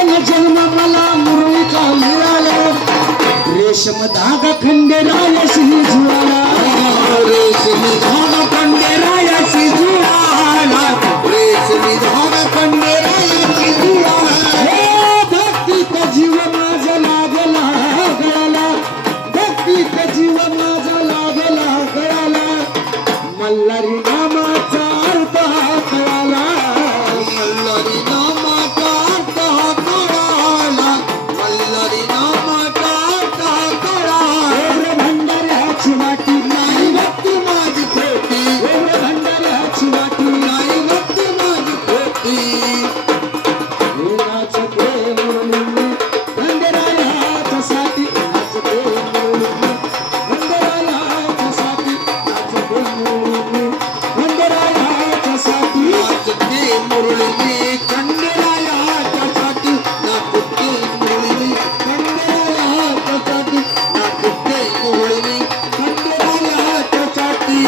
जन्म मला मुरळीचा मिळाला रेशम धागा खंडेरायाशी जुळाला रेशमी धागा खंडेरायाशी जुळाला रेशमी धागा खंडेरायाशी जुळाला भक्तीत जीव माझा लागला गळाला भक्तीत जीव माझा लागला गळाला मल्हारी नामाचा अर्थ कळाला मल्हारी नामाचा अर्थ कळाला मल्हारी नामाचा अर्थ कळाला भंडाऱ्याची वाटी नाही भक्ती माझी खोटी भंडाऱ्याची वाटी नाही भक्ती माझी खोटी नाचते मुरली खंडेरायाच्या साठी नाचते मुरली खंडेरायाच्या साठी नाचते मुरली खंडेरायाच्या साठी नाचते मुरळी खंडेरायाच्या साठी नाचते मुरळी खंडेरायाच्या साठी नाचते मुरळी खंडेरायाच्या साठी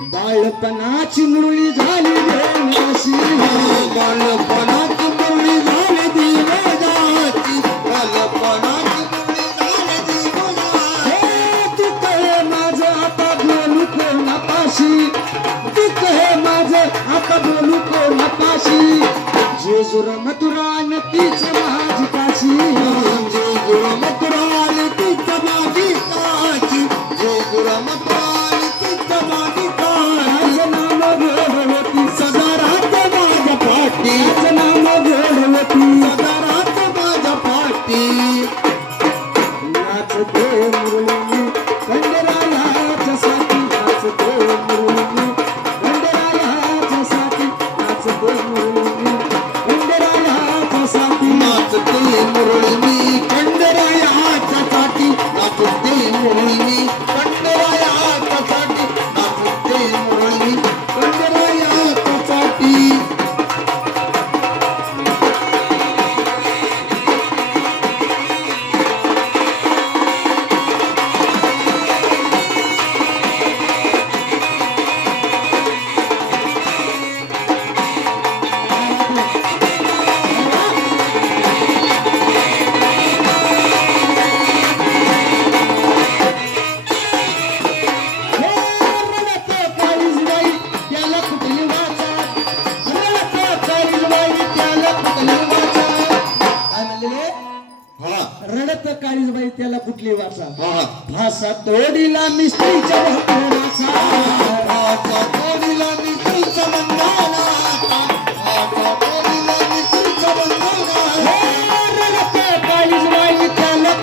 बाळपणाची मुरळी झाली देवाशी बालपणाची मुरळी झाली देवाची बालपणाची मुरळी झाली देवाची तू कहे माझं आता बोलू कोणापाशी तू कहे माझं आता बोलू कोणापाशी जेजुर मथुरा न तीच माझी काशी जेजुर मथुराल तीच माझी काशी जेजुर मथुराल तीच माझी काशी माझं नाम गोडवती सदा राहत माझ्या पाठी माझं नाम गोडवती सदा राहत माझ्या पाठी नाचते मुरली खंडेरायाच्या साठी नाचते मुरली खंडेरायाच्या साठी नाचते मुरली खंडेरायाच्या साठी नाचते मुरळी खंडेरायाच्या साठी नाचते मुरळी खंडेरायाच्या साठी नाचते मुरळी खंडेरायाच्या साठी रडत काळीजबाई त्याला कुठली वाचा हा भासा तोडीला मिस्त्रीच्या भाकराचा हा तोडीला